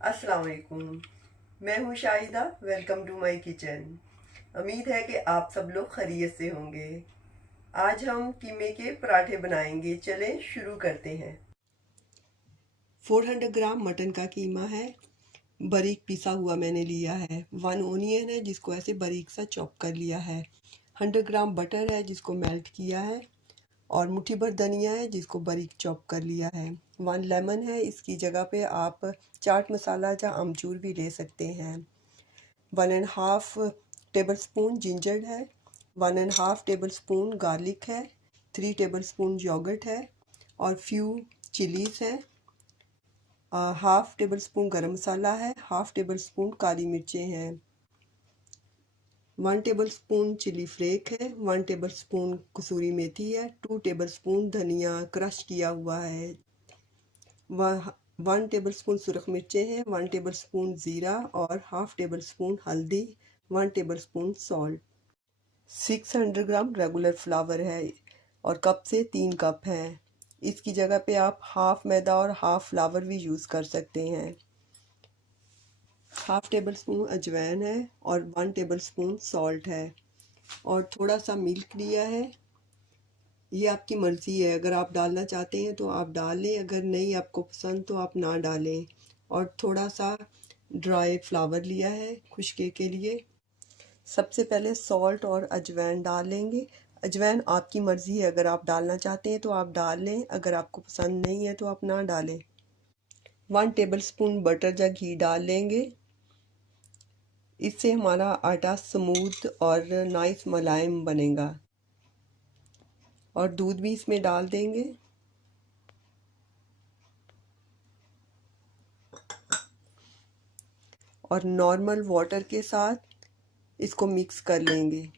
अस्सलाम वालेकुम। मैं हूँ Shahida. Welcome to my kitchen. उम्मीद है कि आप सब लोग खैरियत से होंगे। आज हम कीमे के पराठे बनाएंगे। चलें शुरू करते हैं। 400 ग्राम मटन का कीमा है, बारीक पिसा हुआ मैंने लिया है। 1 ओनियन है जिसको ऐसे बारीक सा चॉप कर लिया है। 100 ग्राम बटर है जिसको मेल्ट किया है, और मुट्ठी भर धनिया है जिसको बारीक चॉप कर लिया है। 1 लेमन है, इसकी जगह पे आप चाट मसाला या अमचूर भी ले सकते हैं। 1.5 टेबल स्पून जिंजर है, 1.5 टेबल स्पून गार्लिक है, 3 टेबल स्पून योगर्ट है, और फ्यू चिलीज़ है। हाफ टेबल स्पून गरम मसाला है, हाफ टेबल स्पून काली मिर्चें हैं, 1 टेबल स्पून चिली फ्लेक है, 1 टेबल स्पून कसूरी मेथी है, 2 टेबल स्पून धनिया क्रश किया हुआ है, 1 टेबल स्पून सुरख मिर्चें हैं, 1 टेबल स्पून ज़ीरा और हाफ टेबल स्पून हल्दी, 1 टेबल स्पून सॉल्ट। 600 ग्राम रेगुलर फ्लावर है और कप से 3 कप है। इसकी जगह पे आप हाफ मैदा और हाफ फ्लावर भी यूज़ कर सकते हैं। हाफ टेबल स्पून अजवाइन है और 1 टेबल स्पून सॉल्ट है, और थोड़ा सा मिल्क लिया है। ये आपकी मर्ज़ी है, अगर आप डालना चाहते हैं तो आप डाल लें, अगर नहीं आपको पसंद तो आप ना डालें। और थोड़ा सा ड्राई फ्लावर लिया है खुशके के लिए। सबसे पहले सॉल्ट और अजवाइन डाल लेंगे। अजवाइन आपकी मर्ज़ी है, अगर आप डालना चाहते हैं तो आप डाल लें, अगर आपको पसंद नहीं है तो आप ना डालें। 1 टेबल स्पून बटर या घी डाल लेंगे। इससे हमारा आटा स्मूथ और नाइस मुलायम बनेगा। और दूध भी इसमें डाल देंगे। और नॉर्मल वाटर के साथ इसको मिक्स कर लेंगे।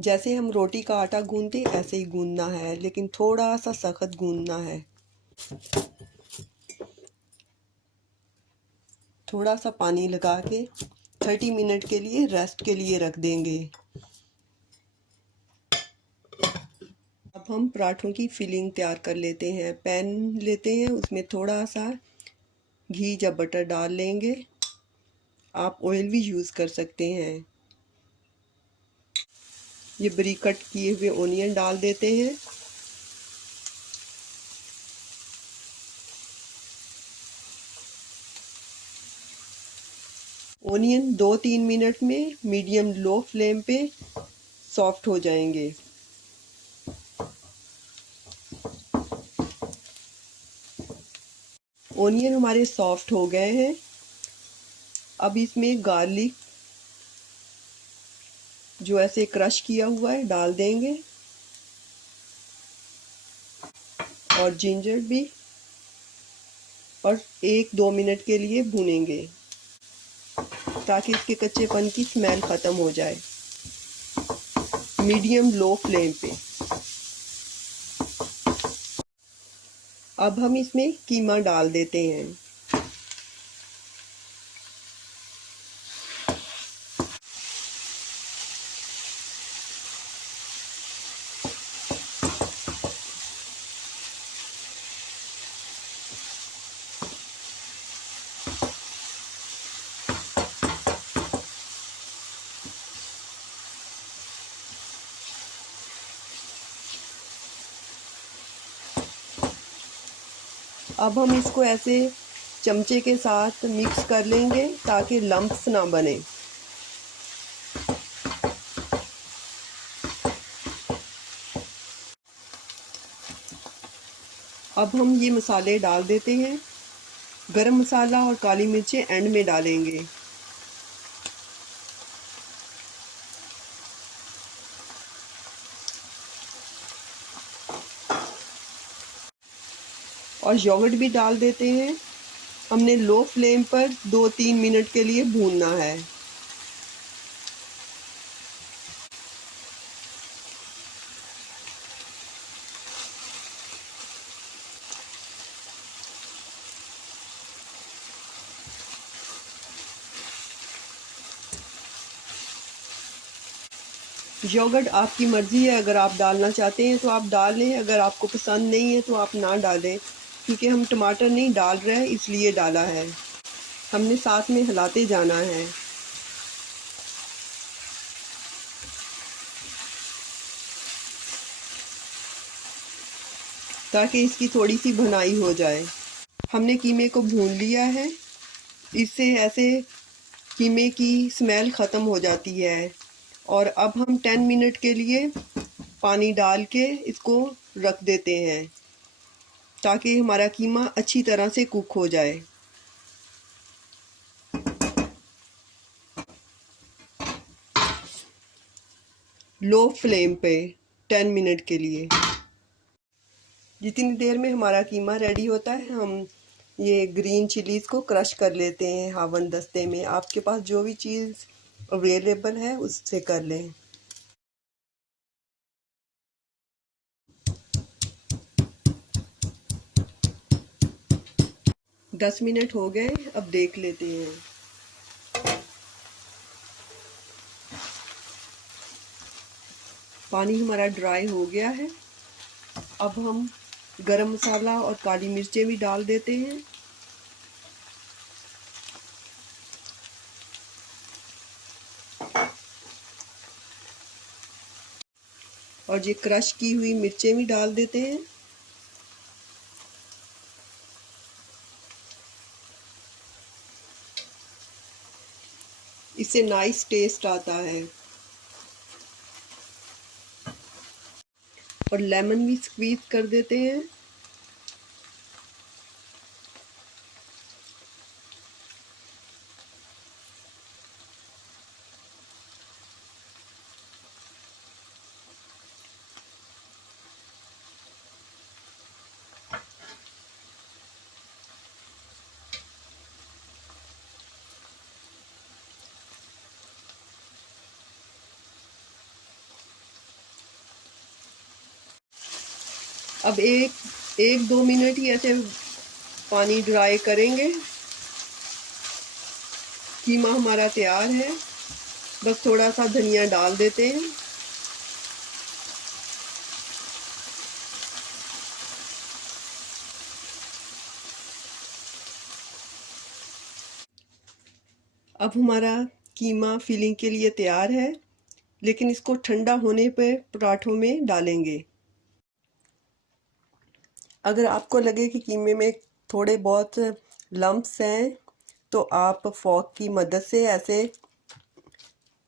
जैसे हम रोटी का आटा गूंदते ऐसे ही गूंदना है, लेकिन थोड़ा सा सख्त गूंदना है। थोड़ा सा पानी लगा के 30 मिनट के लिए रेस्ट के लिए रख देंगे। अब हम पराठों की फिलिंग तैयार कर लेते हैं। पैन लेते हैं, उसमें थोड़ा सा घी या बटर डाल लेंगे। आप ऑयल भी यूज़ कर सकते हैं। ये बारीक कट किए हुए ओनियन डाल देते हैं। ओनियन 2-3 मिनट में मीडियम लो फ्लेम पे सॉफ्ट हो जाएंगे। ओनियन हमारे सॉफ्ट हो गए हैं। अब इसमें गार्लिक जो ऐसे क्रश किया हुआ है डाल देंगे, और जिंजर भी, और 1-2 मिनट के लिए भूनेंगे ताकि इसके कच्चेपन की स्मेल ख़त्म हो जाए, मीडियम लो फ्लेम पे। अब हम इसमें कीमा डाल देते हैं। अब हम इसको ऐसे चमचे के साथ मिक्स कर लेंगे ताकि लम्प्स ना बने। अब हम ये मसाले डाल देते हैं। गरम मसाला और काली मिर्चें एंड में डालेंगे। और योगर्ट भी डाल देते हैं। हमने लो फ्लेम पर 2-3 मिनट के लिए भूनना है। योगर्ट आपकी मर्ज़ी है, अगर आप डालना चाहते हैं तो आप डाल लें, अगर आपको पसंद नहीं है तो आप ना डालें, क्योंकि हम टमाटर नहीं डाल रहे हैं इसलिए डाला है। हमने साथ में हिलाते जाना है। ताकि इसकी थोड़ी सी भुनाई हो जाए। हमने कीमे को भून लिया है। इससे ऐसे कीमे की स्मेल ख़त्म हो जाती है। और अब हम 10 मिनट के लिए पानी डाल के इसको रख देते हैं ताकि हमारा कीमा अच्छी तरह से कुक हो जाए। लो फ्लेम पे 10 मिनट के लिए। जितनी देर में हमारा कीमा रेडी होता है, हम ये ग्रीन चिलीज़ को क्रश कर लेते हैं हावन दस्ते में। आपके पास जो भी चीज़ अवेलेबल है उससे कर लें। 10 मिनट हो गए, अब देख लेते हैं। पानी हमारा ड्राई हो गया है। अब हम गरम मसाला और काली मिर्चें भी डाल देते हैं। और ये क्रश की हुई मिर्चें भी डाल देते हैं। इससे नाइस टेस्ट आता है। और लेमन भी स्क्वीज कर देते हैं। अब एक दो मिनट ही ऐसे पानी ड्राई करेंगे। कीमा हमारा तैयार है। बस थोड़ा सा धनिया डाल देते हैं। अब हमारा कीमा फिलिंग के लिए तैयार है, लेकिन इसको ठंडा होने पे पराठों में डालेंगे। अगर आपको लगे कि कीमे में थोड़े बहुत लम्प्स हैं तो आप फोक की मदद से ऐसे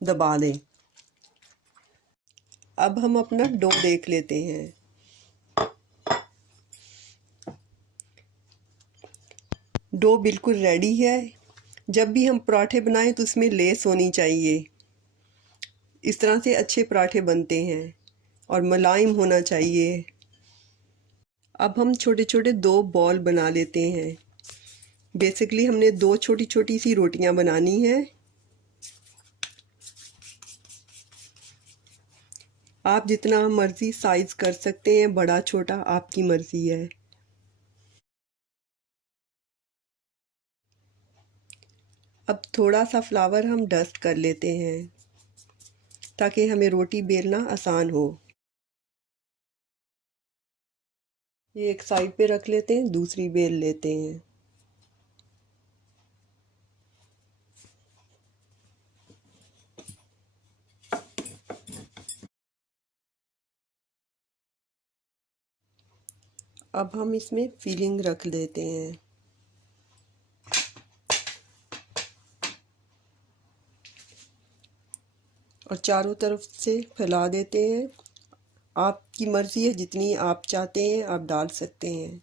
दबा दें। अब हम अपना डो देख लेते हैं। डो बिल्कुल रेडी है। जब भी हम पराठे बनाएं तो उसमें लेस होनी चाहिए। इस तरह से अच्छे पराठे बनते हैं और मुलायम होना चाहिए। अब हम छोटे छोटे दो बॉल बना लेते हैं। बेसिकली हमने दो छोटी छोटी सी रोटियां बनानी है। आप जितना मर्ज़ी साइज़ कर सकते हैं, बड़ा छोटा आपकी मर्ज़ी है। अब थोड़ा सा फ्लावर हम डस्ट कर लेते हैं ताकि हमें रोटी बेलना आसान हो। ये एक साइड पे रख लेते हैं, दूसरी बेल लेते हैं। अब हम इसमें फिलिंग रख लेते हैं। और चारों तरफ से फैला देते हैं। आपकी मर्ज़ी है, जितनी आप चाहते हैं आप डाल सकते हैं।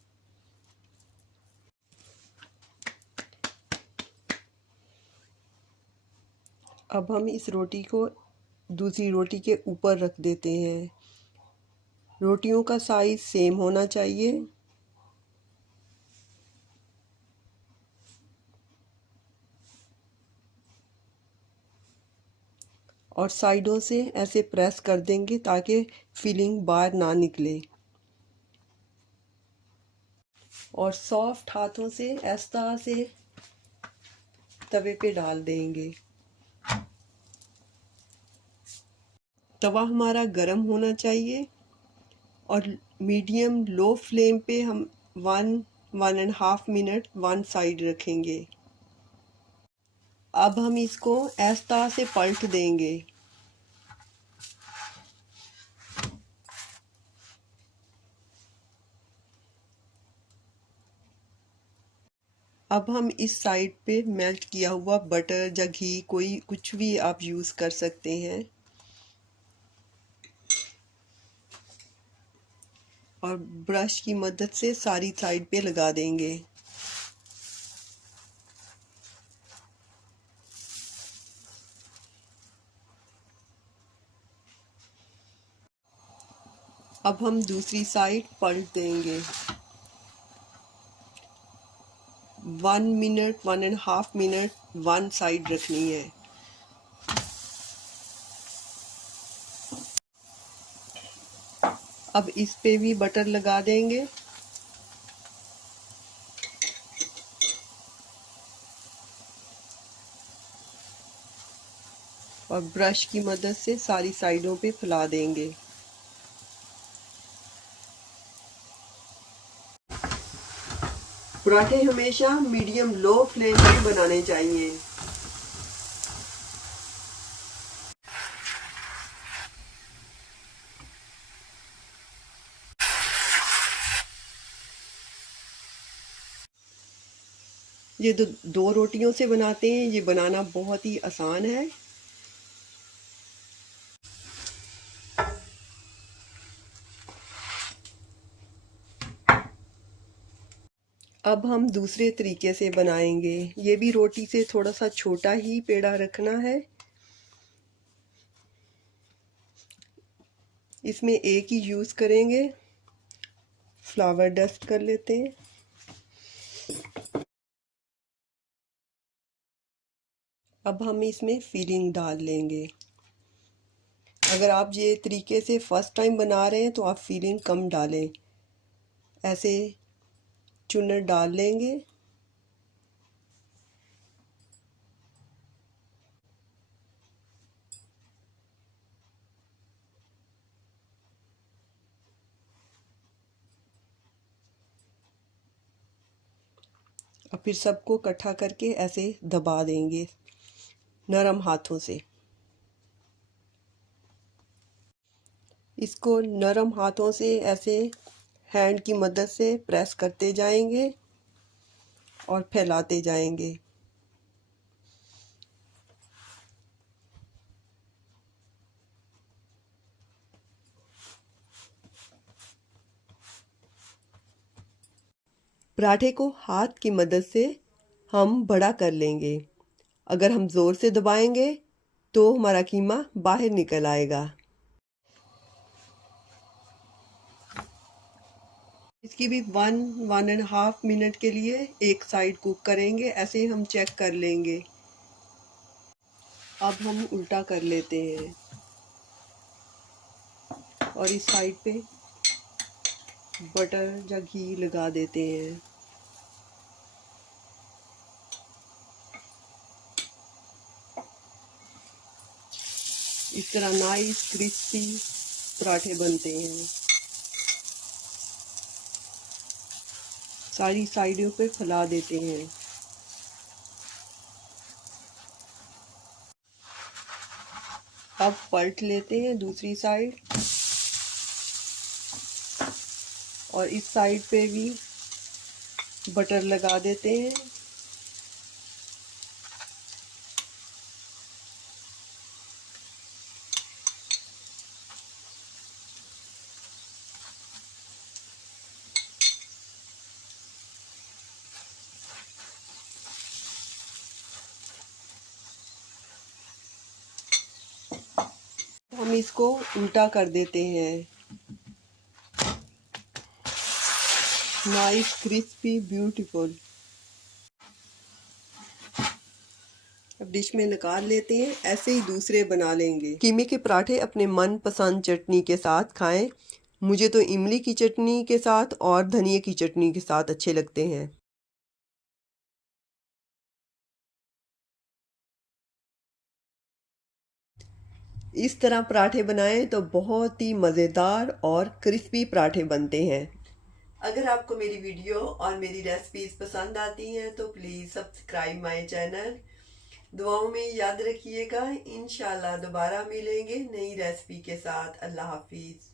अब हम इस रोटी को दूसरी रोटी के ऊपर रख देते हैं। रोटियों का साइज़ सेम होना चाहिए। और साइडों से ऐसे प्रेस कर देंगे ताकि फिलिंग बाहर ना निकले। और सॉफ्ट हाथों से इस तरह से तवे पे डाल देंगे तवा हमारा गरम होना चाहिए और मीडियम लो फ्लेम पे हम 1-1.5 मिनट वन साइड रखेंगे। अब हम इसको ऐसा से पलट देंगे। अब हम इस साइड पे मेल्ट किया हुआ बटर या घी, कोई कुछ भी आप यूज़ कर सकते हैं, और ब्रश की मदद से सारी साइड पे लगा देंगे। अब हम दूसरी साइड पलट देंगे। 1-1.5 मिनट वन साइड रखनी है। अब इस पे भी बटर लगा देंगे और ब्रश की मदद से सारी साइडों पे फैला देंगे। पराठे हमेशा मीडियम लो फ्लेम पे बनाने चाहिए। ये दो रोटियों से बनाते हैं, ये बनाना बहुत ही आसान है। अब हम दूसरे तरीके से बनाएंगे। ये भी रोटी से थोड़ा सा छोटा ही पेड़ा रखना है। इसमें एक ही यूज़ करेंगे। फ्लावर डस्ट कर लेते हैं। अब हम इसमें फिलिंग डाल लेंगे। अगर आप ये तरीके से फर्स्ट टाइम बना रहे हैं तो आप फिलिंग कम डालें। ऐसे चुनर डाल लेंगे। और फिर सबको इकट्ठा करके ऐसे दबा देंगे नरम हाथों से। इसको नरम हाथों से ऐसे हैंड की मदद से प्रेस करते जाएंगे और फैलाते जाएंगे। पराठे को हाथ की मदद से हम बड़ा कर लेंगे। अगर हम ज़ोर से दबाएंगे तो हमारा कीमा बाहर निकल आएगा। इसकी भी 1-1.5 मिनट के लिए एक साइड कुक करेंगे। ऐसे हम चेक कर लेंगे। अब हम उल्टा कर लेते हैं और इस साइड पे बटर या घी लगा देते हैं। इस तरह नाइस क्रिस्पी पराठे बनते हैं। सारी साइडों पे फैला देते हैं। अब पलट लेते हैं दूसरी साइड और इस साइड पे भी बटर लगा देते हैं। हम इसको उल्टा कर देते हैं। Nice crispy beautiful. अब डिश में निकाल लेते हैं। ऐसे ही दूसरे बना लेंगे। कीमे के पराठे अपने मनपसंद चटनी के साथ खाएं। मुझे तो इमली की चटनी के साथ और धनिया की चटनी के साथ अच्छे लगते हैं। इस तरह पराठे बनाएं तो बहुत ही मज़ेदार और क्रिस्पी पराठे बनते हैं। अगर आपको मेरी वीडियो और मेरी रेसिपीज़ पसंद आती हैं तो प्लीज़ सब्सक्राइब माय चैनल। दुआओं में याद रखिएगा। इंशाल्लाह दोबारा मिलेंगे नई रेसिपी के साथ। अल्लाह हाफिज़।